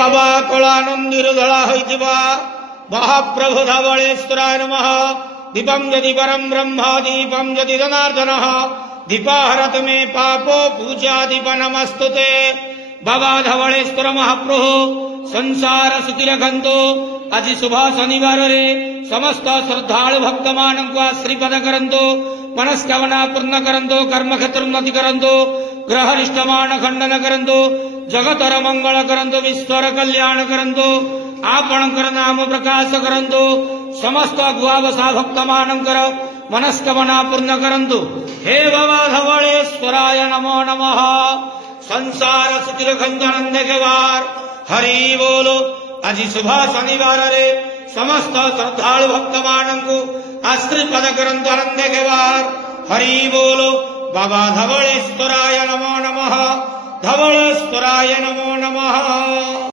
बाबा कलानंदीर धड़ा होइतिबा महाप्रभु धवलेश्वराय नमः। दीपम यदि परम ब्रह्म दीपम यदि जनार्दनः दीपाहरत मे पापो पूजा दीप नमस्तुते। बाबा धवलेश्वर महाप्रभु संसार सुखी रखंतु। आज शुभ शनिवार रे समस्त श्रद्धालु भक्त मानक आश्रीपद करंतु। मनस्कामना पूर्ण करंतु। कर्म क्षेत्र उन्नति करंतु। ग्रह निष्ठमान खंडन करंतु। जगतर मंगल करंतु। विश्वर कल्याण करंतु। आपणकर नाम प्रकाश करंतु। समस्त गुआवसा भक्त मानकर मनस्कामना पूर्ण करंतु। हे बाबा धवलेश्वराय नमो नमः। संसार सुखी रखंतु आनंद के वार हरि बोलो। आज शुभ शनिवार रे समस्त श्रद्धालु भक्त मानकु आश्रीपद करंतु आनंद के वार हरि बोलो। बाबा धवलेश्वराय नमो नमः। धवलेश्वराय नमो नमः।